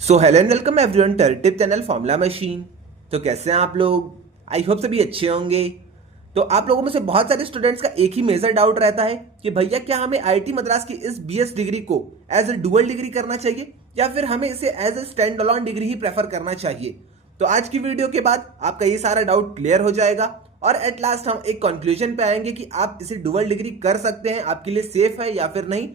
So hello and welcome everyone to tip channel formula machine. तो कैसे हैं आप लोग? आई होप सभी अच्छे होंगे। तो आप लोगों में से बहुत सारे स्टूडेंट्स का एक ही मेजर डाउट रहता है कि भैया क्या हमें आईआईटी मद्रास की इस बीएस डिग्री को एज ए डुअल डिग्री करना चाहिए या फिर हमें इसे as a stand alone degree ही प्रेफर करना चाहिए। तो आज की वीडियो के बाद आपका ये सारा डाउट क्लियर हो जाएगा और एट लास्ट हम एक कंक्लूजन पे आएंगे कि आप इसे डुअल डिग्री कर सकते हैं, आपके लिए सेफ है या फिर नहीं,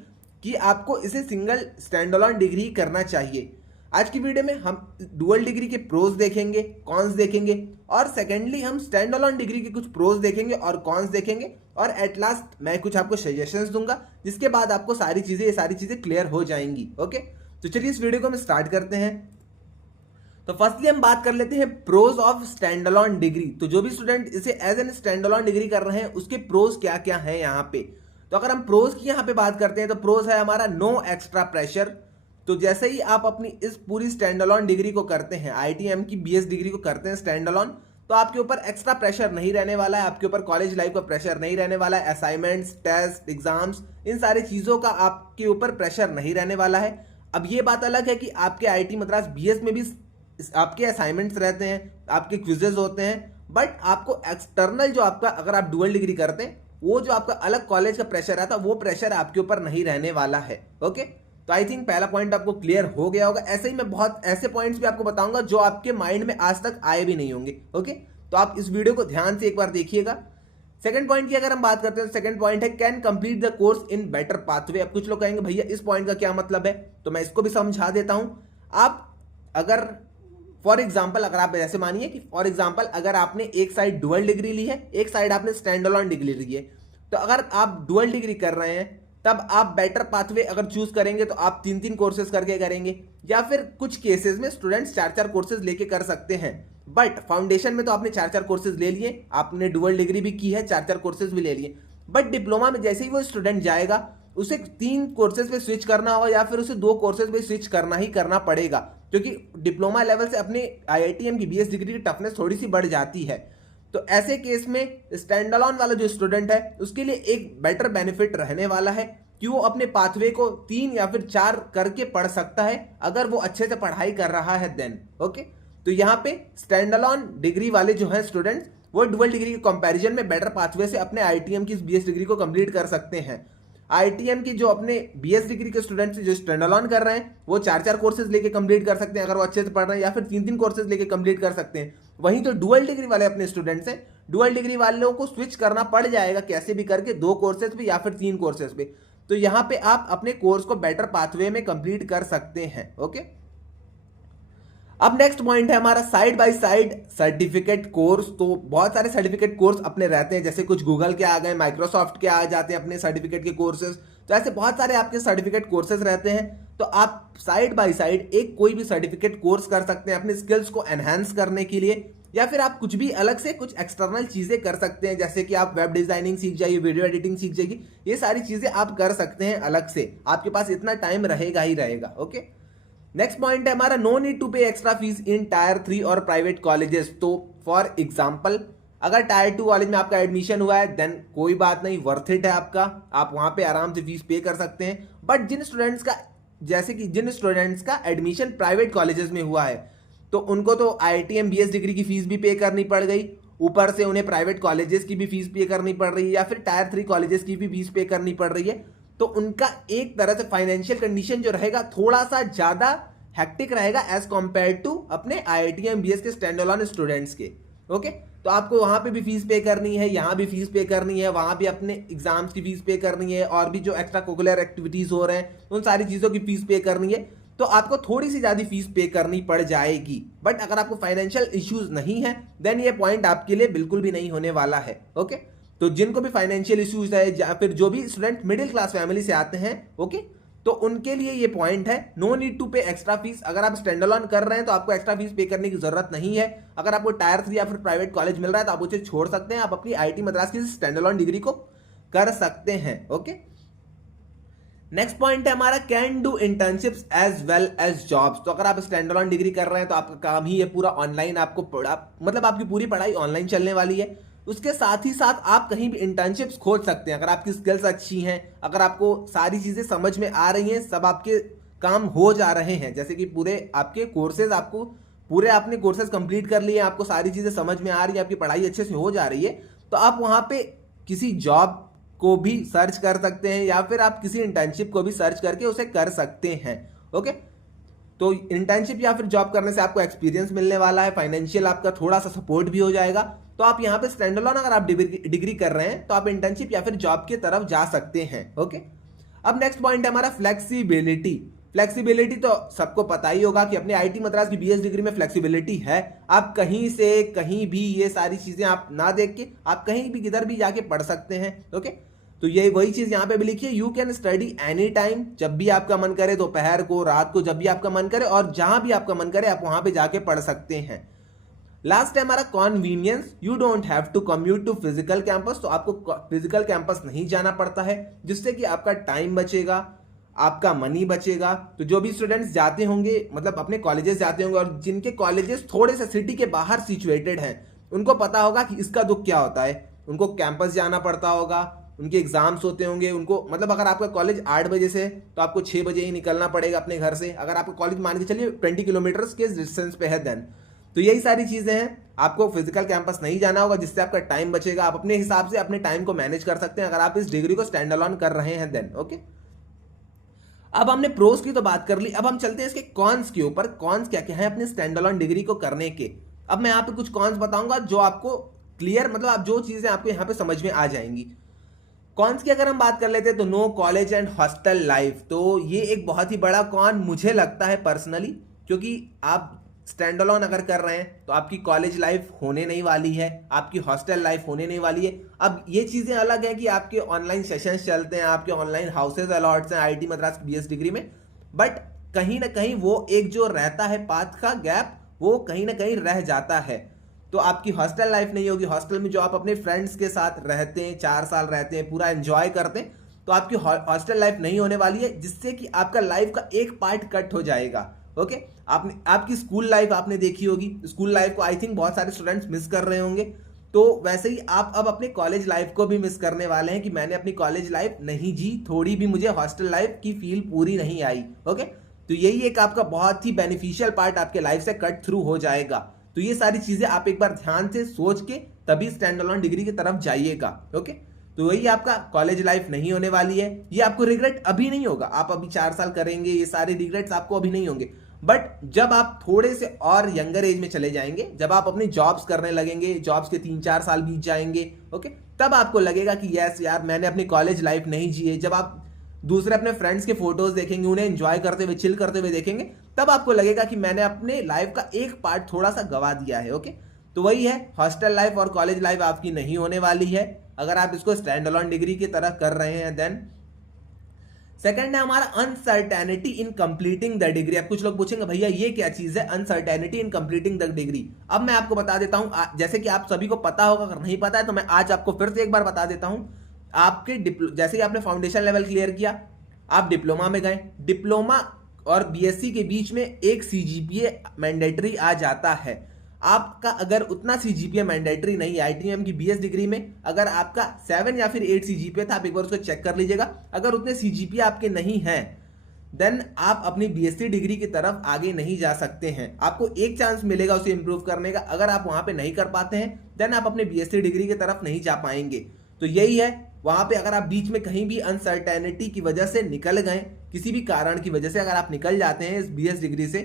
कि आपको इसे सिंगल स्टैंड अलोन डिग्री ही करना चाहिए। आज की वीडियो में हम डुअल डिग्री के प्रोज देखेंगे, कॉन्स देखेंगे और सेकेंडली हम स्टैंड अलोन डिग्री के कुछ प्रोज देखेंगे और कॉन्स देखेंगे और एट लास्ट मैं कुछ आपको सजेशंस दूंगा जिसके बाद आपको ये सारी चीजें क्लियर हो जाएंगी। ओके, तो चलिए इस वीडियो को हम स्टार्ट करते हैं। तो फर्स्टली हम बात कर लेते हैं pros of stand alone degree. तो जो भी स्टूडेंट इसे as an stand alone degree कर रहे हैं उसके प्रोज क्या क्या है यहाँ पे। तो अगर हम प्रोज की यहाँ पे बात करते हैं तो प्रोज है हमारा नो एक्स्ट्रा प्रेशर। तो जैसे ही आप अपनी इस पूरी स्टैंड अलोन डिग्री को करते हैं, आईआईटीएम की बीएस डिग्री को करते हैं स्टैंड अलोन, तो आपके ऊपर एक्स्ट्रा प्रेशर नहीं रहने वाला है, आपके ऊपर कॉलेज लाइफ का प्रेशर नहीं रहने वाला है, असाइनमेंट्स, टेस्ट, एग्जाम्स, इन सारी चीजों का आपके ऊपर प्रेशर नहीं रहने वाला है। अब ये बात अलग है कि आपके आईआईटी मद्रास बीएस में भी आपके असाइनमेंट्स रहते हैं, आपके क्विजेज होते हैं, बट आपको एक्सटर्नल जो आपका, अगर आप डुअल डिग्री करते हैं, वो जो आपका अलग कॉलेज का प्रेशर आता है वो प्रेशर आपके ऊपर नहीं रहने वाला है। ओके, तो आई थिंक पहला पॉइंट आपको क्लियर हो गया होगा। ऐसे ही मैं बहुत ऐसे पॉइंट्स भी आपको बताऊंगा जो आपके माइंड में आज तक आए भी नहीं होंगे। ओके, तो आप इस वीडियो को ध्यान से एक बार देखिएगा। सेकंड पॉइंट की अगर हम बात करते हैं तो सेकंड पॉइंट है can complete the course in better pathway. अब कुछ लोग कहेंगे भैया इस पॉइंट का क्या मतलब है, तो मैं इसको भी समझा देता हूं। आप अगर फॉर एग्जाम्पल, अगर आप ऐसे मानिए कि फॉर एग्जाम्पल अगर आपने एक साइड डुअल डिग्री ली है, एक साइड आपने स्टैंड अलोन डिग्री ली है, तो अगर आप डुअल डिग्री कर रहे हैं तब आप बेटर पाथवे अगर चूज करेंगे तो आप 3-3 कोर्सेज करके करेंगे, या फिर कुछ केसेस में स्टूडेंट्स 4-4 कोर्सेज लेके कर सकते हैं। बट फाउंडेशन में तो आपने 4-4 कोर्सेज ले लिए, आपने डुअल डिग्री भी की है, 4-4 कोर्सेज भी ले लिए, बट डिप्लोमा में जैसे ही वो स्टूडेंट जाएगा उसे 3 कोर्सेज पे स्विच करना होगा या फिर उसे 2 कोर्सेज पे स्विच करना ही करना पड़ेगा, क्योंकि डिप्लोमा लेवल से अपने आईआईटीएम की बीएस डिग्री की टफनेस थोड़ी सी बढ़ जाती है। तो ऐसे केस में स्टैंड अलोन वाला जो स्टूडेंट है उसके लिए एक बेटर बेनिफिट रहने वाला है कि वो अपने पाथवे को 3 या फिर 4 करके पढ़ सकता है अगर वो अच्छे से पढ़ाई कर रहा है देन। ओके, तो यहाँ पे स्टैंड अलोन डिग्री वाले जो है स्टूडेंट्स वो डुअल डिग्री के कंपैरिजन में बेटर पाथवे से अपने आईआईटीएम की बीएस डिग्री को कंप्लीट कर सकते हैं। आईआईटीएम की जो अपने बीएस डिग्री के स्टूडेंट्स जो स्टैंड अलोन कर रहे हैं वो 4-4 कोर्सेज लेके कंप्लीट कर सकते हैं अगर वो अच्छे से पढ़ रहे हैं, या फिर 3-3 कोर्सेज लेके कंप्लीट कर सकते हैं। वहीं तो डुअल डिग्री वाले अपने स्टूडेंट्स हैं, डुअल डिग्री वालों को स्विच करना पड़ जाएगा कैसे भी करके 2 कोर्सेज पे या फिर 3 कोर्सेज पे। तो यहां पे आप अपने कोर्स को बेटर पाथवे में कंप्लीट कर सकते हैं। ओके, अब नेक्स्ट पॉइंट है हमारा side by side certificate course. तो बहुत सारे सर्टिफिकेट कोर्स अपने रहते हैं, जैसे कुछ गूगल के आ गए, माइक्रोसॉफ्ट के आ जाते हैं अपने सर्टिफिकेट के कोर्सेज। तो ऐसे बहुत सारे आपके सर्टिफिकेट कोर्सेज रहते हैं, तो आप साइड बाय साइड एक कोई भी सर्टिफिकेट कोर्स कर सकते हैं अपने स्किल्स को एनहांस करने के लिए, या फिर आप कुछ भी अलग से कुछ एक्सटर्नल चीजें कर सकते हैं, जैसे कि आप वेब डिजाइनिंग सीख जाइए, वीडियो एडिटिंग सीख जाइए, ये सारी चीजें आप कर सकते हैं अलग से, आपके पास इतना टाइम रहेगा ही रहेगा। ओके, नेक्स्ट पॉइंट है हमारा नो नीड टू पे एक्स्ट्रा फीस इन टायर 3 और प्राइवेट कॉलेजेस। तो फॉर एग्जांपल अगर टायर 2 कॉलेज में आपका एडमिशन हुआ है देन कोई बात नहीं, वर्थ इट है आपका, आप वहां पे आराम से फीस पे कर सकते हैं। बट जिन स्टूडेंट्स का एडमिशन प्राइवेट कॉलेजेस में हुआ है तो उनको तो आईआईटीएम बीएस डिग्री की फीस भी पे करनी पड़ गई, ऊपर से उन्हें प्राइवेट कॉलेजेस की भी फीस पे करनी पड़ रही है, या फिर टायर 3 कॉलेजेस की भी फीस पे करनी पड़ रही है। तो उनका एक तरह से फाइनेंशियल कंडीशन जो रहेगा थोड़ा सा ज्यादा हेक्टिक रहेगा एज कंपेयर टू अपने आईआईटीएम बीएस के स्टैंड अलोन स्टूडेंट्स के। ओके, तो आपको वहां पे भी फीस पे करनी है, यहाँ भी फीस पे करनी है, वहां भी अपने एग्जाम्स की फीस पे करनी है, और भी जो एक्स्ट्रा कोकुलर एक्टिविटीज हो रहे हैं उन सारी चीजों की फीस पे करनी है। तो आपको थोड़ी सी ज्यादा फीस पे करनी पड़ जाएगी। बट अगर आपको फाइनेंशियल इश्यूज नहीं है देन ये पॉइंट आपके लिए बिल्कुल भी नहीं होने वाला है। ओके, तो जिनको भी फाइनेंशियल इश्यूज है या फिर जो भी स्टूडेंट मिडिल क्लास फैमिली से आते हैं, ओके, तो उनके लिए ये पॉइंट है नो नीड टू पे एक्स्ट्रा फीस। अगर आप स्टैंड अलोन कर रहे हैं तो आपको एक्स्ट्रा फीस पे करने की जरूरत नहीं है। अगर आपको टायर 3 या फिर प्राइवेट कॉलेज मिल रहा है तो आप उसे छोड़ सकते हैं, आप अपनी आईआईटी मद्रास की स्टैंड अलोन डिग्री को कर सकते हैं। ओके, नेक्स्ट पॉइंट है हमारा can do internships as well as jobs. तो अगर आप स्टैंड अलोन डिग्री कर रहे हैं तो आपका काम ही है पूरा ऑनलाइन, आपको मतलब आपकी पूरी पढ़ाई ऑनलाइन चलने वाली है। उसके साथ ही साथ आप कहीं भी इंटर्नशिप्स खोज सकते हैं अगर आपकी स्किल्स अच्छी हैं, अगर आपको सारी चीजें समझ में आ रही हैं, सब आपके काम हो जा रहे हैं, जैसे कि पूरे आपके कोर्सेज आपने कोर्सेज कंप्लीट कर लिए, आपको सारी चीज़ें समझ में आ रही है, आपकी पढ़ाई अच्छे से हो जा रही है, तो आप वहाँ पे किसी जॉब को भी सर्च कर सकते हैं या फिर आप किसी इंटर्नशिप को भी सर्च करके उसे कर सकते हैं। ओके, तो इंटर्नशिप या फिर जॉब करने से आपको एक्सपीरियंस मिलने वाला है, फाइनेंशियल आपका थोड़ा सा सपोर्ट भी हो जाएगा। तो आप यहाँ पे स्टैंड अलोन अगर आप डिग्री कर रहे हैं तो आप इंटर्नशिप या फिर जॉब की तरफ जा सकते हैं। ओके, अब नेक्स्ट पॉइंट है हमारा फ्लेक्सिबिलिटी। फ्लेक्सिबिलिटी तो सबको पता ही होगा कि अपने आईटी मद्रास की बीएस डिग्री में फ्लेक्सिबिलिटी है। आप कहीं से कहीं भी ये सारी चीजें आप ना देख के आप कहीं भी किधर भी जाके पढ़ सकते हैं। ओके, तो ये वही चीज यहाँ पे भी लिखी है, you can study any time, जब भी आपका मन करे, दोपहर को, रात को, जब भी आपका मन करे और जहां भी आपका मन करे आप वहां पे जाके पढ़ सकते हैं। लास्ट है हमारा convenience, you don't have to commute to physical campus, तो आपको फिजिकल कैंपस नहीं जाना पड़ता है, जिससे कि आपका टाइम बचेगा, आपका मनी बचेगा। तो जो भी स्टूडेंट्स जाते होंगे, मतलब अपने कॉलेजेस जाते होंगे और जिनके कॉलेजेस थोड़े से सिटी के बाहर सिचुएटेड हैं, उनको पता होगा कि इसका दुख क्या होता है। उनको कैंपस जाना पड़ता होगा, उनके एग्जाम्स होते होंगे, उनको मतलब अगर आपका कॉलेज 8 बजे से तो आपको 6 बजे ही निकलना पड़ेगा अपने घर से। अगर आपका कॉलेज मान के चलिए 20 किलोमीटर के डिस्टेंस पे है देन, तो यही सारी चीजें हैं। आपको फिजिकल कैंपस नहीं जाना होगा, जिससे आपका टाइम बचेगा। आप अपने हिसाब से अपने टाइम को मैनेज कर सकते हैं अगर आप इस डिग्री को स्टैंड अलोन कर रहे हैं देन। ओके, अब हमने प्रोस की तो बात कर ली, अब हम चलते हैं इसके कॉन्स के ऊपर। कॉन्स क्या क्या है अपने स्टैंड अलोन डिग्री को करने के। अब मैं यहाँ पे कुछ कॉन्स बताऊंगा जो आपको क्लियर, मतलब आप जो चीजें आपको यहाँ पे समझ में आ जाएंगी। कॉन्स की अगर हम बात कर लेते हैं तो no college and hostel life, तो ये एक बहुत ही बड़ा कॉन मुझे लगता है पर्सनली, क्योंकि आप स्टैंड अलोन अगर कर रहे हैं तो आपकी कॉलेज लाइफ होने नहीं वाली है, आपकी हॉस्टल लाइफ होने नहीं वाली है। अब ये चीज़ें अलग हैं कि आपके ऑनलाइन सेशंस चलते हैं, आपके ऑनलाइन हाउसेज अलॉट्स हैं आईटी मद्रास बीएस डिग्री में, बट कहीं ना कहीं वो एक जो रहता है पाथ का गैप, वो कहीं ना कहीं रह जाता है। तो आपकी हॉस्टल लाइफ नहीं होगी। हॉस्टल में जो आप अपने फ्रेंड्स के साथ रहते हैं, 4 साल रहते हैं, पूरा एंजॉय करते हैं, तो आपकी हॉस्टल लाइफ नहीं होने वाली है, जिससे कि आपका लाइफ का एक पार्ट कट हो जाएगा। ओके, आपकी स्कूल लाइफ आपने देखी होगी, स्कूल लाइफ को आई थिंक बहुत सारे स्टूडेंट्स मिस कर रहे होंगे। तो वैसे ही आप अब अपने कॉलेज लाइफ को भी मिस करने वाले हैं कि मैंने अपनी कॉलेज लाइफ नहीं जी, थोड़ी भी मुझे हॉस्टल लाइफ की फील पूरी नहीं आई। ओके, तो यही एक आपका बहुत ही बेनिफिशियल पार्ट आपके लाइफ से कट थ्रू हो जाएगा। तो ये सारी चीजें आप एक बार ध्यान से सोच के तभी स्टैंड अलोन डिग्री की तरफ जाइएगा। ओके, तो वही आपका कॉलेज लाइफ नहीं होने वाली है। ये आपको रिग्रेट अभी नहीं होगा, आप अभी 4 साल करेंगे, ये सारे रिग्रेट्स आपको अभी नहीं होंगे, बट जब आप थोड़े से और यंगर एज में चले जाएंगे, जब आप अपनी जॉब्स करने लगेंगे, जॉब्स के 3-4 साल बीत जाएंगे, ओके, तब आपको लगेगा कि यस यार मैंने अपनी कॉलेज लाइफ नहीं जी है। जब आप दूसरे अपने फ्रेंड्स के फोटोज देखेंगे, उन्हें एंजॉय करते हुए, चिल करते हुए देखेंगे, तब आपको लगेगा कि मैंने अपने लाइफ का एक पार्ट थोड़ा सा गवा दिया है। ओके, तो वही है, हॉस्टल लाइफ और कॉलेज लाइफ आपकी नहीं होने वाली है अगर आप इसको स्टैंड अलोन डिग्री की तरह कर रहे हैं देन। सेकंड है हमारा uncertainty in completing the degree. अब कुछ लोग पूछेंगे भैया ये क्या चीज है uncertainty in completing the degree. अब मैं आपको बता देता हूं, जैसे कि आप सभी को पता होगा, अगर नहीं पता है तो मैं आज आपको फिर से एक बार बता देता हूं। आपके जैसे कि आपने फाउंडेशन लेवल क्लियर किया, आप डिप्लोमा में गए, डिप्लोमा और बीएससी के बीच में एक सीजीपीए मैंडेटरी आ जाता है। आपका अगर उतना सीजीपीए मैंडेटरी नहीं है, आईटीएम की बीएस डिग्री में अगर आपका 7 या फिर 8 सीजीपीए था, आप एक बार उसको चेक कर लीजिएगा। अगर उतने सीजीपीए आपके नहीं हैं देन आप अपनी बीएससी डिग्री की तरफ आगे नहीं जा सकते हैं। आपको एक चांस मिलेगा उसे इंप्रूव करने का, अगर आप वहां पे नहीं कर पाते हैं देन आप अपने बीएससी डिग्री की तरफ नहीं जा पाएंगे। तो यही है, वहां पे अगर आप बीच में कहीं भी अनसर्टेनिटी की वजह से निकल गए, किसी भी कारण की वजह से अगर आप निकल जाते हैं इस बीएस डिग्री से,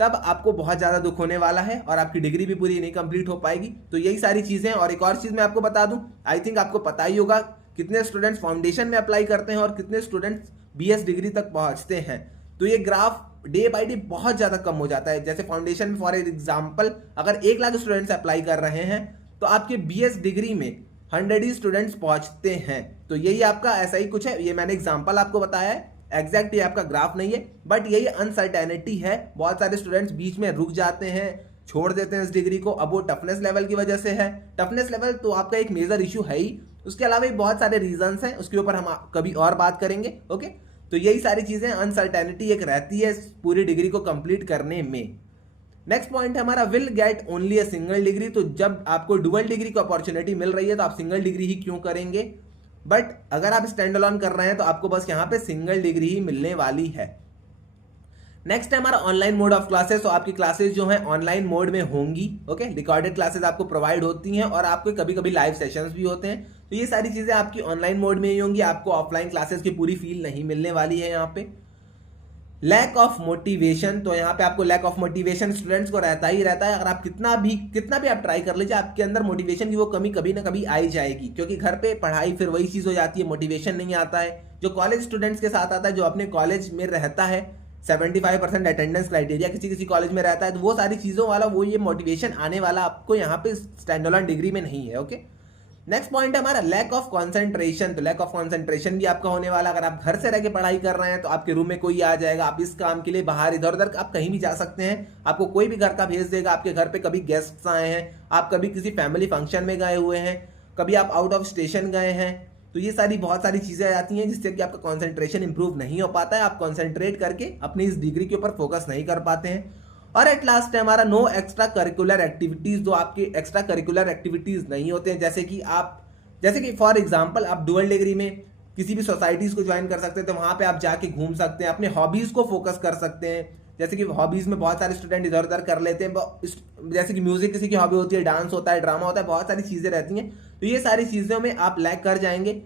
तब आपको बहुत ज्यादा दुख होने वाला है और आपकी डिग्री भी पूरी नहीं कंप्लीट हो पाएगी। तो यही सारी चीजें। और एक और चीज मैं आपको बता दूं, आई थिंक आपको पता ही होगा कितने स्टूडेंट्स फाउंडेशन में अप्लाई करते हैं और कितने स्टूडेंट्स बीएस डिग्री तक पहुंचते हैं। तो ये ग्राफ डे बाय डे बहुत ज्यादा कम हो जाता है। जैसे फाउंडेशन में फॉर एग्जाम्पल अगर 1 लाख स्टूडेंट्स अप्लाई कर रहे हैं तो आपके बीएस डिग्री में 100 ही स्टूडेंट्स पहुंचते हैं। तो यही आपका ऐसा ही कुछ है, ये मैंने एग्जाम्पल आपको बताया है, एग्जैक्ट ये आपका ग्राफ नहीं है, बट यही अनसर्टेनिटी है। बहुत सारे स्टूडेंट्स बीच में रुक जाते हैं, छोड़ देते हैं इस डिग्री को। अब वो टफनेस लेवल की वजह से है, टफनेस लेवल तो आपका एक मेजर इशू है ही, उसके अलावा भी बहुत सारे रीजंस हैं, उसके ऊपर हम कभी और बात करेंगे। ओके, तो यही सारी चीजें, अनसर्टेनिटी एक रहती है पूरी डिग्री को कंप्लीट करने में। नेक्स्ट पॉइंट है हमारा will get only a single degree. तो जब आपको डुअल डिग्री की अपॉर्चुनिटी मिल रही है तो आप सिंगल डिग्री ही क्यों करेंगे, बट अगर आप स्टैंड अलोन कर रहे हैं तो आपको बस यहाँ पे सिंगल डिग्री ही मिलने वाली है। नेक्स्ट है हमारा ऑनलाइन मोड ऑफ क्लासेस। तो आपकी क्लासेस जो है ऑनलाइन मोड में होंगी। ओके, रिकॉर्डेड क्लासेस आपको प्रोवाइड होती हैं और आपको कभी कभी लाइव सेशंस भी होते हैं। तो ये सारी चीजें आपकी ऑनलाइन मोड में ही होंगी, आपको ऑफलाइन क्लासेस की पूरी फील नहीं मिलने वाली है। यहाँ पे लैक ऑफ मोटिवेशन, तो यहाँ पे आपको लैक ऑफ मोटिवेशन स्टूडेंट्स को रहता ही रहता है। अगर आप कितना भी आप ट्राई कर लीजिए, आपके अंदर मोटिवेशन की वो कमी कभी ना कभी आई जाएगी, क्योंकि घर पे पढ़ाई फिर वही चीज़ हो जाती है, मोटिवेशन नहीं आता है। जो कॉलेज स्टूडेंट्स के साथ आता है, जो अपने कॉलेज में रहता है, 75% अटेंडेंस क्राइटेरिया किसी किसी कॉलेज में रहता है, तो वो सारी चीज़ों वाला वो ये मोटिवेशन आने वाला आपको यहाँ पे स्टैंड अलोन डिग्री में नहीं है। ओके, नेक्स्ट पॉइंट है हमारा लैक ऑफ कंसंट्रेशन। तो लैक ऑफ कंसंट्रेशन भी आपका होने वाला। अगर आप घर से रह के पढ़ाई कर रहे हैं तो आपके रूम में कोई आ जाएगा, आप इस काम के लिए बाहर इधर उधर आप कहीं भी जा सकते हैं, आपको कोई भी घर का भेज देगा। आपके घर पे कभी गेस्ट्स आए हैं, आप कभी किसी फैमिली फंक्शन में गए हुए हैं, कभी आप आउट ऑफ स्टेशन गए हैं, तो ये सारी बहुत सारी चीजें आ जाती हैं जिससे कि आपका कॉन्सेंट्रेशन इंप्रूव नहीं हो पाता है, आप कॉन्सेंट्रेट करके अपनी इस डिग्री के ऊपर फोकस नहीं कर पाते हैं। और एट लास्ट है हमारा नो एक्स्ट्रा करिकुलर एक्टिविटीज। जो आपके एक्स्ट्रा करिकुलर एक्टिविटीज नहीं होते हैं, जैसे कि फॉर एग्जांपल आप डुअल डिग्री में किसी भी सोसाइटीज को ज्वाइन कर सकते हैं, तो वहां पे आप जाके घूम सकते हैं, अपने हॉबीज को फोकस कर सकते हैं। जैसे कि हॉबीज में बहुत सारे स्टूडेंट इधर उधर कर लेते हैं, जैसे कि म्यूजिक किसी की हॉबी होती है, डांस होता है, ड्रामा होता है, बहुत सारी चीजें रहती हैं। तो ये सारी चीजों में आप लैग कर जाएंगे,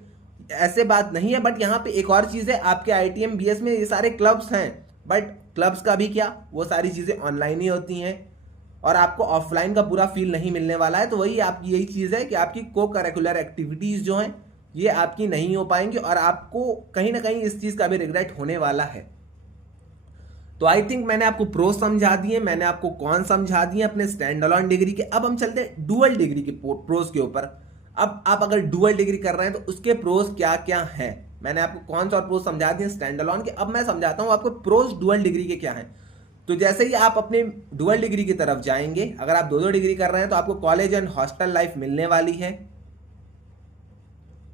ऐसे बात नहीं है। बट यहाँ पे एक और चीज है, आपके ITM BS में ये सारे क्लब्स हैं, बट क्लब्स का भी क्या, वो सारी चीजें ऑनलाइन ही होती हैं और आपको ऑफलाइन का पूरा फील नहीं मिलने वाला है। तो वही आपकी यही चीज़ है कि आपकी को करिकुलर एक्टिविटीज़ जो हैं ये आपकी नहीं हो पाएंगी और आपको कहीं ना कहीं इस चीज़ का भी रिग्रेट होने वाला है। तो आई थिंक मैंने आपको प्रोस समझा दिए, मैंने आपको कॉन समझा दिए अपने स्टैंड अलोन डिग्री के। अब हम चलते हैं डुअल डिग्री के प्रोस के ऊपर। अब आप अगर डुअल डिग्री कर रहे हैं तो उसके प्रोस क्या क्या हैं। मैंने आपको कौन सा और प्रोस समझा दिए स्टैंड अलोन के, अब मैं समझाता हूं आपको प्रोस डुअल डिग्री के क्या हैं। तो जैसे ही आप अपने डुअल डिग्री की तरफ जाएंगे, अगर आप 2-2 डिग्री कर रहे हैं तो आपको कॉलेज एंड हॉस्टल लाइफ मिलने वाली है।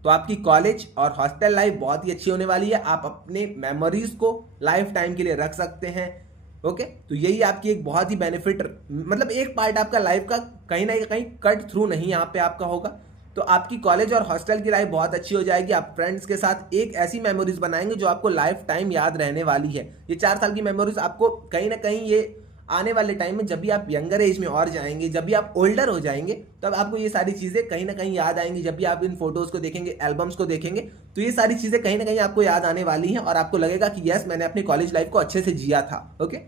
तो आपकी कॉलेज और हॉस्टल लाइफ बहुत ही अच्छी होने वाली है, आप अपने मेमोरीज को लाइफ टाइम के लिए रख सकते हैं। ओके, तो यही आपकी एक बहुत ही बेनिफिट, मतलब एक पार्ट आपका लाइफ का कहीं ना कहीं कट थ्रू नहीं यहाँ पे आपका होगा। तो आपकी कॉलेज और हॉस्टल की लाइफ बहुत अच्छी हो जाएगी। आप फ्रेंड्स के साथ एक ऐसी मेमोरीज बनाएंगे जो आपको लाइफ टाइम याद रहने वाली है। ये 4 साल की मेमोरीज आपको कहीं ना कहीं ये आने वाले टाइम में, जब भी आप यंगर एज में और जाएंगे, जब भी आप ओल्डर हो जाएंगे, तब आपको ये सारी चीजें कहीं ना कहीं याद आएंगी। जब भी आप इन फोटोज को देखेंगे, एल्बम्स को देखेंगे, तो ये सारी चीजें कहीं ना कहीं आपको याद आने वाली हैं और आपको लगेगा कि यस, मैंने अपनी कॉलेज लाइफ को अच्छे से जिया था। ओके,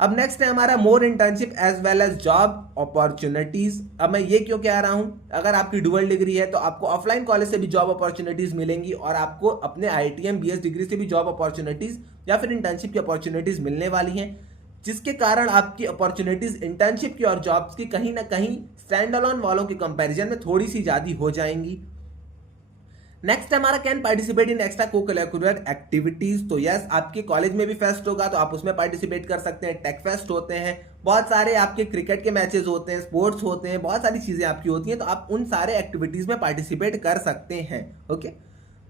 अब नेक्स्ट है हमारा more internship as well as job opportunities. अब मैं ये क्यों कह रहा हूं, अगर आपकी डुअल डिग्री है तो आपको ऑफलाइन कॉलेज से भी जॉब अपॉर्चुनिटीज मिलेंगी और आपको अपने ITM BS डिग्री से भी जॉब अपॉर्चुनिटीज या फिर इंटर्नशिप की अपॉर्चुनिटीज मिलने वाली हैं, जिसके कारण आपकी अपॉर्चुनिटीज इंटर्नशिप की और जॉब्स की कहीं ना कहीं स्टैंड अलोन वालों के कंपैरिजन में थोड़ी सी ज्यादा हो जाएंगी। नेक्स्ट हमारा कैन पार्टिसिपेट इन एक्स्ट्रा को करिकुलर एक्टिविटीज। तो यस, आपके कॉलेज में भी फेस्ट होगा तो आप उसमें पार्टिसिपेट कर सकते हैं। टेक फेस्ट होते हैं, बहुत सारे आपके क्रिकेट के मैचेस होते हैं, स्पोर्ट्स होते हैं, बहुत सारी चीजें आपकी होती हैं, तो आप उन सारे एक्टिविटीज में पार्टिसिपेट कर सकते हैं। ओके,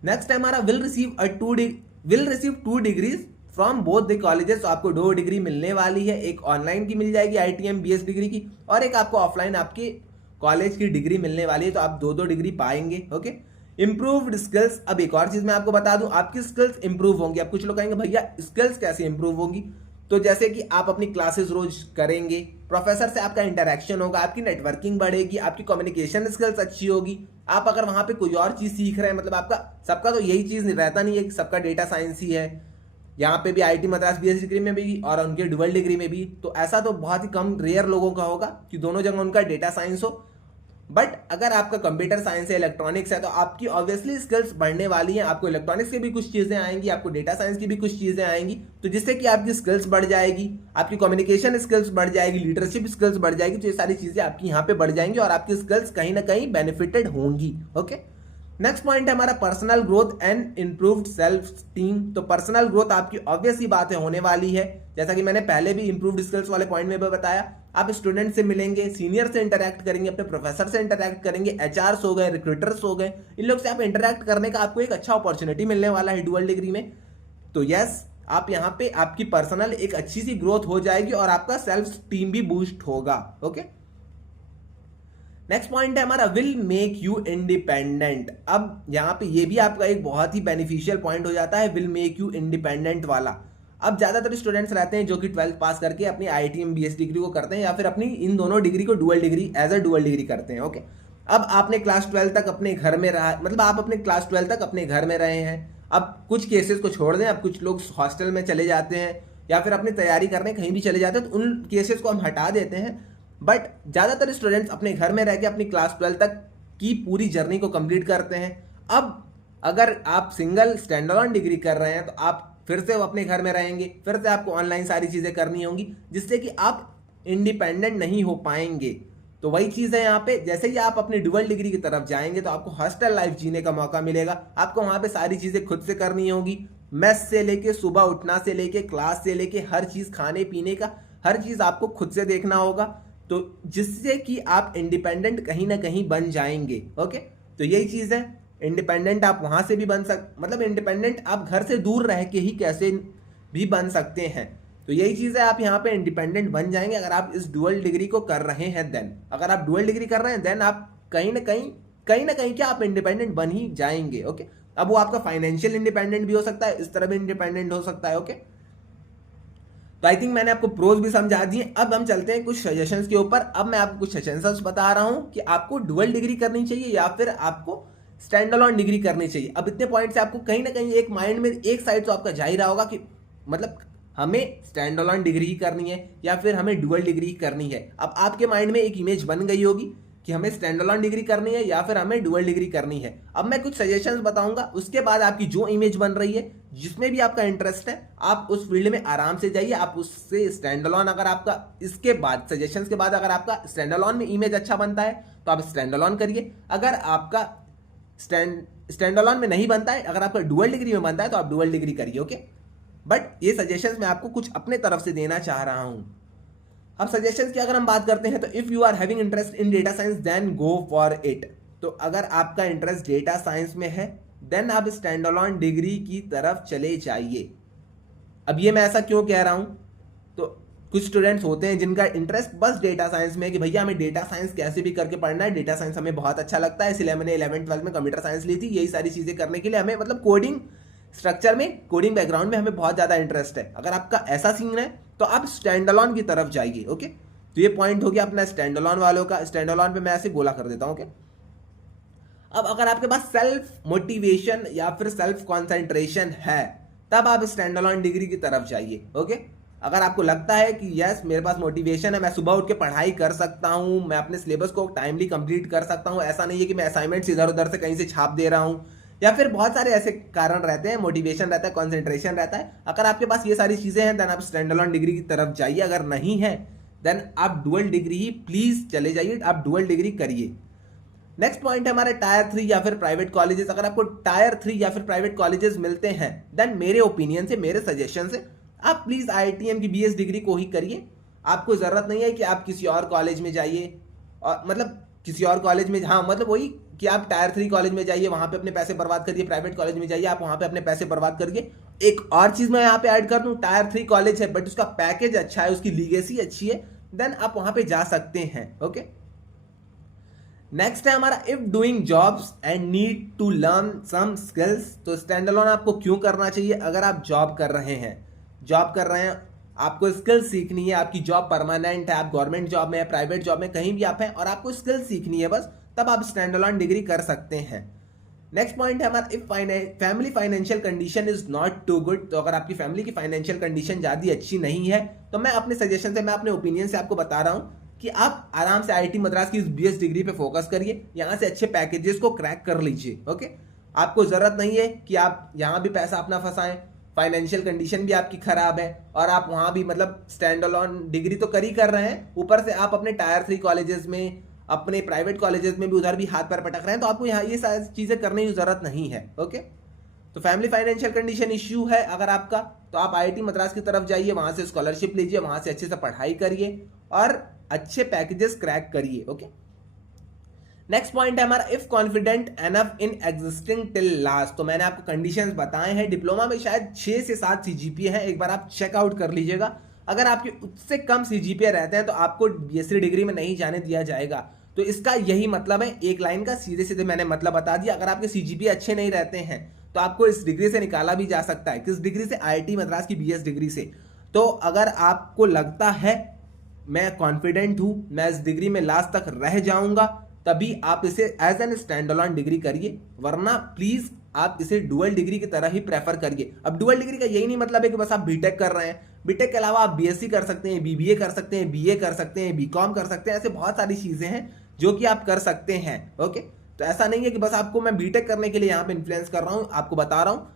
नेक्स्ट हमारा will receive 2 degrees from both the colleges. तो आपको 2 डिग्री मिलने वाली है, एक ऑनलाइन की मिल जाएगी ITM BS डिग्री की, और एक आपको ऑफलाइन आपके कॉलेज की डिग्री मिलने वाली है। तो आप 2-2 डिग्री पाएंगे। Okay, improved skills. अब एक और चीज मैं आपको बता दूं, आपकी स्किल्स इंप्रूव होंगी। अब कुछ लोग कहेंगे भैया स्किल्स कैसे इंप्रूव होंगी, तो जैसे कि आप अपनी क्लासेस रोज करेंगे, प्रोफेसर से आपका इंटरेक्शन होगा, आपकी नेटवर्किंग बढ़ेगी, आपकी कम्युनिकेशन स्किल्स अच्छी होगी। आप अगर वहां पे कोई और चीज सीख रहे हैं, मतलब आपका सबका तो यही चीज रहता नहीं है कि सबका डेटा साइंस ही है, यहाँ पे भी IIT मद्रास BS डिग्री में भी और उनके डुअल डिग्री में भी, तो ऐसा तो बहुत ही कम रेयर लोगों का होगा कि दोनों जगह उनका डेटा साइंस हो। बट अगर आपका कंप्यूटर साइंस है, इलेक्ट्रॉनिक्स है, तो आपकी ऑब्वियसली स्किल्स बढ़ने वाली हैं। आपको इलेक्ट्रॉनिक्स की भी कुछ चीजें आएंगी, आपको डेटा साइंस की भी कुछ चीजें आएंगी, तो जिससे कि आपकी स्किल्स बढ़ जाएगी, आपकी कम्युनिकेशन स्किल्स बढ़ जाएगी, लीडरशिप स्किल्स बढ़ जाएगी। तो ये सारी चीजें आपकी यहाँ पे बढ़ जाएंगी और आपकी स्किल्स कहीं ना कहीं बेनिफिटेड होंगी। ओके, नेक्स्ट पॉइंट है हमारा personal growth and improved self esteem. तो पर्सनल ग्रोथ आपकी ऑब्वियस ही बात है होने वाली है, जैसा कि मैंने पहले भी इंप्रूव्ड स्किल्स वाले पॉइंट में भी बताया। आप स्टूडेंट से मिलेंगे, सीनियर से इंटरैक्ट करेंगे, अपने प्रोफेसर से इंटरैक्ट करेंगे, HRs हो गए, रिक्रूटर्स हो गए, इन लोग से आप इंटरैक्ट करने का आपको एक अच्छा अपॉर्चुनिटी मिलने वाला है डुअल डिग्री में। तो यस, आप यहाँ पे आपकी पर्सनल एक अच्छी सी ग्रोथ हो जाएगी और आपका सेल्फ स्टीम भी बूस्ट होगा। ओके, नेक्स्ट पॉइंट है हमारा विल मेक यू इंडिपेंडेंट। अब यहाँ पे ये भी आपका एक बहुत ही बेनिफिशियल पॉइंट हो जाता है, विल मेक यू इंडिपेंडेंट वाला। अब ज़्यादातर स्टूडेंट्स रहते हैं जो कि 12th पास करके अपनी IITM BS डिग्री को करते हैं या फिर अपनी इन दोनों डिग्री को dual degree as a dual degree करते हैं। ओके, अब आपने क्लास 12 तक अपने घर में रहा, मतलब आप अपने क्लास 12 तक अपने घर में रहे हैं। अब कुछ केसेस को छोड़ दें, अब कुछ लोग हॉस्टल में चले जाते हैं या फिर अपनी तैयारी करने कहीं भी चले जाते हैं, तो उन केसेस को हम हटा देते हैं। बट ज़्यादातर स्टूडेंट्स अपने घर में रह के अपनी क्लास 12 तक की पूरी जर्नी को कंप्लीट करते हैं। अब अगर आप सिंगल स्टैंड अलोन डिग्री कर रहे हैं तो आप फिर से अपने घर में रहेंगे, फिर से आपको ऑनलाइन सारी चीज़ें करनी होंगी, जिससे कि आप इंडिपेंडेंट नहीं हो पाएंगे। तो वही चीज़ है यहाँ पे, जैसे ही आप अपनी डुअल डिग्री की तरफ जाएंगे तो आपको हॉस्टल लाइफ जीने का मौका मिलेगा। आपको वहाँ पे सारी चीज़ें खुद से करनी होगी, मेस से लेके सुबह उठना से लेके क्लास से लेके हर चीज़, खाने पीने का हर चीज़ आपको खुद से देखना होगा, तो जिससे कि आप इंडिपेंडेंट कहीं ना कहीं बन जाएंगे। ओके, तो यही चीज़ है, इंडिपेंडेंट आप वहाँ से भी बन मतलब इंडिपेंडेंट आप घर से दूर रह के ही कैसे भी बन सकते हैं। तो यही चीज़ है, आप यहाँ पे इंडिपेंडेंट बन जाएंगे अगर आप इस डुअल डिग्री को कर रहे हैं। देन अगर आप डुअल डिग्री कर रहे हैं देन आप कहीं ना कहीं क्या आप इंडिपेंडेंट बन ही जाएंगे। ओके, अब वो आपका फाइनेंशियल इंडिपेंडेंट भी हो सकता है, इस तरह भी इंडिपेंडेंट हो सकता है। ओके, तो आई थिंक मैंने आपको प्रोज भी समझा दिए। अब हम चलते हैं कुछ सजेशंस के ऊपर। अब मैं आपको कुछ सजेशंस बता रहा हूं कि आपको डुअल डिग्री करनी चाहिए या फिर आपको स्टैंड अलोन डिग्री करनी चाहिए। अब इतने पॉइंट से आपको कहीं ना कहीं एक माइंड में एक साइड तो आपका जा ही रहा होगा कि मतलब हमें स्टैंड अलोन डिग्री ही करनी है या फिर हमें डुअल डिग्री ही करनी है। अब आपके माइंड में एक इमेज बन गई होगी कि हमें स्टैंड अलोन डिग्री करनी है या फिर हमें डुअल डिग्री करनी है। अब मैं कुछ सजेशंस बताऊंगा, उसके बाद आपकी जो इमेज बन रही है, जिसमें भी आपका इंटरेस्ट है, आप उस फील्ड में आराम से जाइए, आप उससे स्टैंड अलोन, अगर आपका इसके बाद सजेशंस के बाद अगर आपका स्टैंड अलोन में इमेज अच्छा बनता है तो आप स्टैंड अलोन करिए। अगर आपका स्टैंड अलोन में नहीं बनता है, अगर आपका डुअल डिग्री में बनता है तो आप डुअल डिग्री करिए। ओके, बट ये सजेशंस मैं आपको कुछ अपने तरफ से देना चाह रहा हूं। अब सजेशंस की अगर हम बात करते हैं तो if you are having interest in data science then go for it. तो अगर आपका इंटरेस्ट डेटा साइंस में है देन आप स्टैंड अलोन डिग्री की तरफ चले जाइए। अब ये मैं ऐसा क्यों कह रहा हूं, तो कुछ स्टूडेंट्स होते हैं जिनका इंटरेस्ट बस डेटा साइंस में है कि भैया हमें डेटा साइंस कैसे भी करके पढ़ना है, डेटा साइंस हमें बहुत अच्छा लगता है, इसलिए मैंने 11th-12th में कंप्यूटर साइंस ली थी। यही सारी चीजें करने के लिए हमें मतलब कोडिंग स्ट्रक्चर में, कोडिंग बैकग्राउंड में हमें बहुत ज्यादा इंटरेस्ट है। अगर आपका ऐसा सीन है तो आप स्टैंड अलोन की तरफ जाइए। ओके, तो ये पॉइंट हो गया अपना स्टैंड अलोन वालों का। स्टैंड अलोन पे मैं ऐसे गोला कर देता हूं। ओके, अब अगर आपके पास सेल्फ मोटिवेशन या फिर सेल्फ कॉन्सेंट्रेशन है तब आप स्टैंड अलोन डिग्री की तरफ जाइए। ओके, अगर आपको लगता है कि यस मेरे पास मोटिवेशन है, मैं सुबह उठ के पढ़ाई कर सकता हूं, मैं अपने सिलेबस को टाइमली कंप्लीट कर सकता हूं, ऐसा नहीं है कि मैं असाइनमेंट्स इधर उधर से कहीं से छाप दे रहा हूं, या फिर बहुत सारे ऐसे कारण रहते हैं, मोटिवेशन रहता है, कॉन्सेंट्रेशन रहता है। अगर आपके पास ये सारी चीजें हैं देन आप स्टैंड अलोन डिग्री की तरफ जाइए। अगर नहीं है देन आप डुअल डिग्री ही प्लीज चले जाइए, आप डुअल डिग्री करिए। नेक्स्ट पॉइंट है हमारे टायर 3 या फिर प्राइवेट कॉलेजेस। अगर आपको टायर 3 या फिर प्राइवेट कॉलेजेस मिलते हैं देन मेरे ओपिनियन से, मेरे सजेशन से आप प्लीज IITM की BS डिग्री को ही करिए। आपको जरूरत नहीं है कि आप किसी और कॉलेज में जाइए, और मतलब किसी और कॉलेज में, हाँ मतलब वही कि आप टायर 3 कॉलेज में जाइए, वहां पे अपने पैसे बर्बाद करिए, प्राइवेट कॉलेज में जाइए, आप वहां पे अपने पैसे बर्बाद करिए। एक और चीज मैं यहाँ पे ऐड कर दूं, टायर 3 कॉलेज है बट उसका पैकेज अच्छा है, उसकी लीगेसी अच्छी है, देन आप वहां पे जा सकते हैं। ओके, नेक्स्ट है हमारा if doing jobs and need to learn some skills. तो स्टैंड अलोन आपको क्यों करना चाहिए? अगर आप जॉब कर रहे हैं, आपको स्किल सीखनी है, आपकी जॉब परमानेंट है, आप गवर्नमेंट जॉब में है, प्राइवेट जॉब में, कहीं भी आप हैं और आपको स्किल सीखनी है बस, तब आप स्टैंड अलोन डिग्री कर सकते हैं। नेक्स्ट पॉइंट है हमारा if family financial condition is not too good. तो अगर आपकी फैमिली की फाइनेंशियल कंडीशन ज्यादा अच्छी नहीं है तो मैं अपने सजेशन से, मैं अपने ओपिनियन से आपको बता रहा हूं कि आप आराम से IIT मद्रास की इस BS डिग्री पे फोकस करिए, यहाँ से अच्छे पैकेजेस को क्रैक कर लीजिए। ओके, आपको जरूरत नहीं है कि आप यहाँ भी पैसा अपना फंसाएं, फाइनेंशियल कंडीशन भी आपकी खराब है और आप वहाँ भी मतलब स्टैंड अलोन डिग्री तो कर रहे हैं, ऊपर से आप अपने टायर 3 कॉलेजेस में, अपने प्राइवेट कॉलेजेस में भी उधर भी हाथ पैर पटक रहे हैं, तो आपको यहाँ ये सारी चीज़ें करने की जरूरत नहीं है। ओके, तो फैमिली फाइनेंशियल कंडीशन इश्यू है अगर आपका, तो आप IIT मद्रास की तरफ जाइए, वहाँ से स्कॉलरशिप लीजिए, वहाँ से अच्छे से पढ़ाई करिए और अच्छे पैकेजेस क्रैक करिए। ओके, नेक्स्ट पॉइंट है हमारा if confident enough in existing till last. तो मैंने आपको कंडीशंस बताए हैं, डिप्लोमा में शायद 6 से 7 CGPA है, एक बार आप चेकआउट कर लीजिएगा। अगर आपके उससे कम CGPA रहते हैं तो आपको BSc डिग्री में नहीं जाने दिया जाएगा। तो इसका यही मतलब है, एक लाइन का सीधे सीधे मैंने मतलब बता दिया। अगर आपके CGPA अच्छे नहीं रहते हैं तो आपको इस डिग्री से निकाला भी जा सकता है। किस डिग्री से? आईआईटी मद्रास की बीएस डिग्री से। तो अगर आपको लगता है मैं कॉन्फिडेंट हूं, मैं इस डिग्री में लास्ट तक रह जाऊंगा, तभी आप इसे as an stand alone degree करिए, वरना प्लीज आप इसे डुअल डिग्री की तरह ही प्रेफर करिए। अब डुअल डिग्री का यही नहीं मतलब है कि बस आप बीटेक कर रहे हैं, बीटेक के अलावा आप बीएससी कर सकते हैं, बीबीए कर सकते हैं, बीए कर सकते हैं, बीकॉम कर सकते हैं, ऐसे बहुत सारी चीजें हैं जो कि आप कर सकते हैं। ओके, तो ऐसा नहीं है कि बस आपको मैं बीटेक करने के लिए यहाँ पे इन्फ्लुएंस कर रहा हूँ, आपको बता रहा हूँ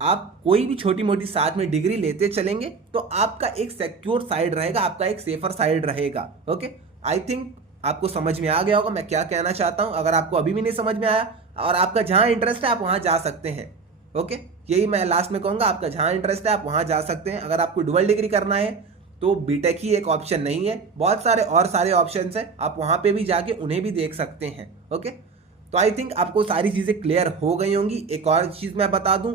आप कोई भी छोटी मोटी साथ में डिग्री लेते चलेंगे तो आपका एक सिक्योर साइड रहेगा, आपका एक सेफर साइड रहेगा। ओके, आई थिंक आपको समझ में आ गया होगा मैं क्या कहना चाहता हूं। अगर आपको अभी भी नहीं समझ में आया और आपका जहां इंटरेस्ट है आप वहां जा सकते हैं। ओके, यही मैं लास्ट में कहूंगा, आपका जहां इंटरेस्ट है आप वहां जा सकते हैं। अगर आपको डुअल डिग्री करना है तो बीटेक ही एक ऑप्शन नहीं है, बहुत सारे और सारे ऑप्शन है, आप वहां पे भी जाके उन्हें भी देख सकते हैं। ओके, तो आई थिंक आपको सारी चीजें क्लियर हो गई होंगी। एक और चीज मैं बता दूं,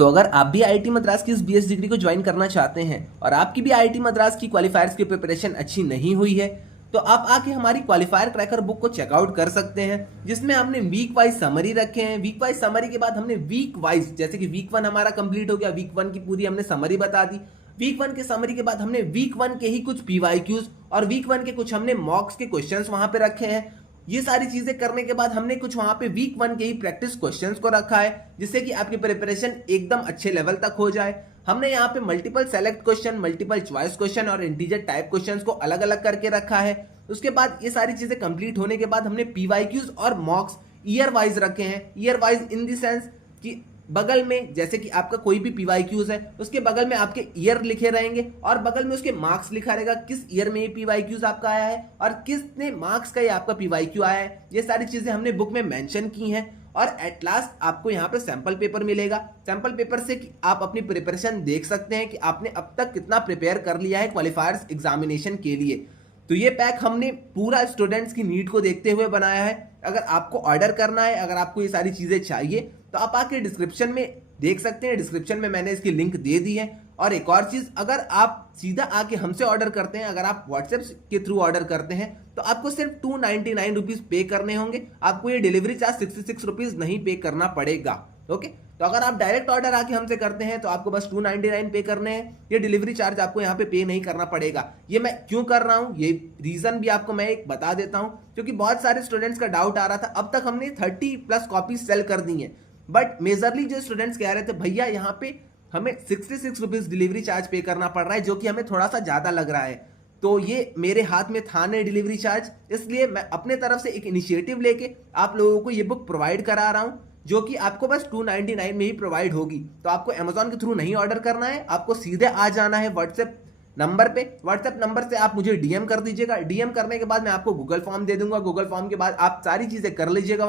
अगर आप भी आईआईटी मद्रास की इस बीएस डिग्री को ज्वाइन करना चाहते हैं और आपकी भी आईआईटी मद्रास की क्वालिफायर्स की प्रिपरेशन अच्छी नहीं हुई है, तो आप आके हमारी क्वालिफायर क्रैकर बुक को चेकआउट कर सकते हैं, जिसमें हमने वीक वाइज समरी रखे हैं। वीक वाइज समरी के बाद हमने वीक वाइज, जैसे कि वीक 1 हमारा कंप्लीट हो गया, वीक 1 की पूरी हमने समरी बता दी। वीक 1 के समरी के बाद हमने वीक 1 के ही कुछ पीवाईक्यूज और वीक 1 के कुछ हमने मॉक्स के क्वेश्चंस वहां पे रखे हैं। ये सारी चीजें करने के बाद हमने कुछ वहां पे वीक 1 के ही प्रैक्टिस क्वेश्चंस को रखा है, जिससे कि आपकी प्रिपरेशन एकदम अच्छे लेवल तक हो जाए। हमने यहाँ पे multiple select question, multiple choice question और इंटीजर टाइप क्वेश्चंस को अलग अलग करके रखा है। उसके बाद ये सारी चीजें कंप्लीट होने के बाद हमने पीवाईक्यूज और मॉक्स ईयर वाइज रखे हैं। Year wise in the sense कि बगल में जैसे कि आपका कोई भी पीवाईक्यूज है उसके बगल में आपके ईयर लिखे रहेंगे और बगल में उसके मार्क्स लिखा रहेगा, किस ईयर में ये पीवाईक्यूज आपका आया है और कितने मार्क्स का ये आपका पीवाईक्यू आया है। ये सारी चीजें हमने बुक में मेंशन की हैं और एट लास्ट आपको यहाँ पे सैंपल पेपर मिलेगा। सैंपल पेपर से कि आप अपनी प्रिपरेशन देख सकते हैं कि आपने अब तक कितना प्रिपेयर कर लिया है क्वालिफायर्स एग्जामिनेशन के लिए। तो ये पैक हमने पूरा स्टूडेंट्स की नीड को देखते हुए बनाया है। अगर आपको ऑर्डर करना है, अगर आपको ये सारी चीजें चाहिए तो आप आके डिस्क्रिप्शन में देख सकते हैं, डिस्क्रिप्शन में मैंने इसकी लिंक दे दी है। और एक और चीज, अगर आप सीधा आके हमसे ऑर्डर करते हैं, अगर आप व्हाट्सएप के थ्रू ऑर्डर करते हैं तो आपको सिर्फ 299 रुपीज पे करने होंगे, आपको ये डिलीवरी चार्ज 66 रुपीज नहीं पे करना पड़ेगा। ओके, तो अगर आप डायरेक्ट ऑर्डर आके हमसे करते हैं तो आपको बस 299 पे करने हैं, ये डिलीवरी चार्ज आपको यहाँ पे नहीं करना पड़ेगा। ये मैं क्यों कर रहा हूँ, ये रीजन भी आपको मैं एक बता देता हूँ, क्योंकि बहुत सारे स्टूडेंट्स का डाउट आ रहा था। अब तक हमने 30+ कॉपी सेल कर दी है, बट मेजरली जो स्टूडेंट्स कह रहे थे भैया यहाँ पे हमें 66 रुपीज डिलीवरी चार्ज पे करना पड़ रहा है, जो कि हमें थोड़ा सा ज्यादा लग रहा है। तो ये मेरे हाथ में था नहीं डिलीवरी चार्ज, इसलिए मैं अपने तरफ से एक इनिशिएटिव लेके आप लोगों को ये बुक प्रोवाइड करा रहा हूं, जो कि आपको बस 299 में ही प्रोवाइड होगी। तो आपको अमेजॉन के थ्रू नहीं ऑर्डर करना है, आपको सीधे आ जाना है व्हाट्सएप नंबर पे। व्हाट्सएप नंबर से आप मुझे डीएम कर दीजिएगा, डीएम करने के बाद मैं आपको गूगल फॉर्म दे दूंगा, गूगल फॉर्म के बाद आप सारी चीजें कर लीजिएगा,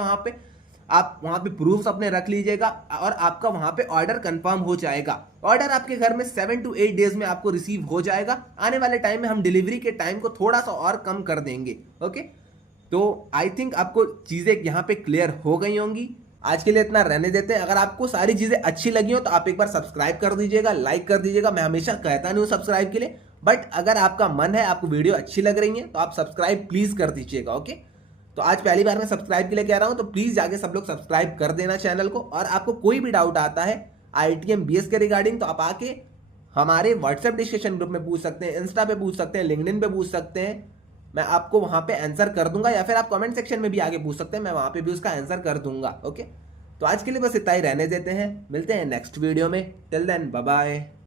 आप वहां पे प्रूफ्स अपने रख लीजिएगा और आपका वहां पे ऑर्डर कंफर्म हो जाएगा। ऑर्डर आपके घर में 7 to 8 डेज में आपको रिसीव हो जाएगा। आने वाले टाइम में हम डिलीवरी के टाइम को थोड़ा सा और कम कर देंगे। ओके, तो आई थिंक आपको चीजें यहाँ पे क्लियर हो गई होंगी। आज के लिए इतना रहने देते हैं। अगर आपको सारी चीजें अच्छी लगी हो तो आप एक बार सब्सक्राइब कर दीजिएगा, लाइक कर दीजिएगा। मैं हमेशा कहता नहीं हूँ सब्सक्राइब के लिए, बट अगर आपका मन है, आपको वीडियो अच्छी लग रही है तो आप सब्सक्राइब प्लीज कर दीजिएगा। ओके, तो आज पहली बार मैं सब्सक्राइब के लिए कह रहा हूं, तो प्लीज जाके सब लोग सब्सक्राइब कर देना चैनल को। और आपको कोई भी डाउट आता है आईआईटीएम बीएस के रिगार्डिंग तो आप आके हमारे व्हाट्सएप डिस्कशन ग्रुप में पूछ सकते हैं, इंस्टा पे पूछ सकते हैं, लिंक्डइन पे पूछ सकते हैं, मैं आपको वहां पे आंसर कर दूंगा। या फिर आप कमेंट सेक्शन में भी आगे पूछ सकते हैं, मैं वहां पे भी उसका आंसर कर दूंगा। ओके, तो आज के लिए बस इतना ही रहने देते हैं, मिलते हैं नेक्स्ट वीडियो में। Till then bye bye.